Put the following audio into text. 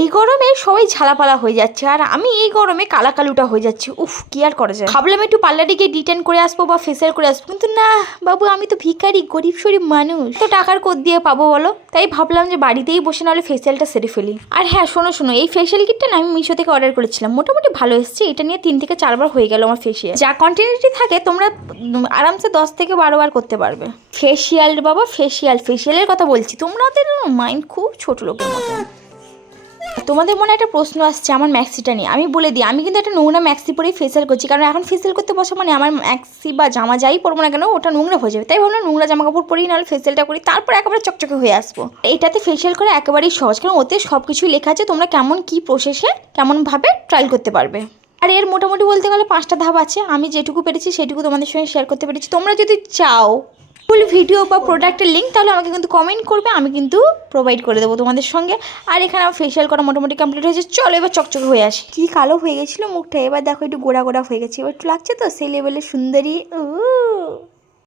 এই গরমে সবাই ঝালাপালা হয়ে যাচ্ছে আর আমি এই গরমে কালাকালুটা হয়ে যাচ্ছি। উফ, কি আর করা যায়। ভাবলাম একটু পার্লারে গিয়ে ডিটেন করে আসবো বা ফেসিয়াল করে আসবো, কিন্তু না বাবু, আমি তো ভিখারি, গরিব শরীফ মানুষ, তো টাকার কোদ দিয়ে পাবো বলো? তাই ভাবলাম যে বাড়িতেই বসে নাহলে ফেসিয়ালটা সেরে ফেলি। আর হ্যাঁ, শোনো, এই ফেসিয়াল কিটটা না আমি মিশো থেকে অর্ডার করেছিলাম, মোটামুটি ভালো এসেছে। এটা নিয়ে 3 থেকে 4 বার হয়ে গেল আমার ফেসিয়াল। যা কন্টিনিউটি থাকে তোমরা আরামসে 10 থেকে 12 বার করতে পারবে ফেসিয়াল। বাবা ফেসিয়ালের কথা বলছি, তোমাদের মাইন্ড খুব ছোট লোকের মতো। তোমাদের মনে একটা প্রশ্ন আসছে আমার ম্যাক্সিটা নিয়ে। আমি বলে দিই, আমি কিন্তু একটা নোংরা ম্যাক্সি পরেই ফেসিয়াল করছি, কারণ এখন ফেসিয়াল করতে বসা মানে আমার ম্যাক্সি বা জামা যাই পরবো না কেন ওটা নোংরা হয়ে যাবে। তাই ভাবলাম নোংরা জামা কাপড় পরেই নাহলে ফেসিয়ালটা করি, তারপর একেবারে চকচকে হয়ে আসবো। এটাতে ফেসিয়াল করা একেবারেই সহজ, কারণ ওতে সব কিছুই লেখা আছে তোমরা কেমন কী প্রসেসে কেমনভাবে ট্রায়াল করতে পারবে। আর এর মোটামুটি বলতে গেলে 5টা ধাপ আছে। আমি যেটুকু পেরেছি সেটুকু তোমাদের সঙ্গে শেয়ার করতে পেরেছি। তোমরা যদি চাও ফুল ভিডিও বা প্রোডাক্টের লিঙ্ক, তাহলে আমাকে কিন্তু কমেন্ট করবে, আমি কিন্তু প্রোভাইড করে দেবো তোমাদের সঙ্গে। আর এখানে আমার ফেসিয়াল করা মোটামুটি কমপ্লিট হয়েছে। চলো এবার চকচকে হয়ে আসি। কি কালো হয়ে গেছিলো মুখটা, এবার দেখো একটু গোড়া গোড়া হয়ে গেছে, এবার একটু লাগছে তো সেই লেভেলের সুন্দরী।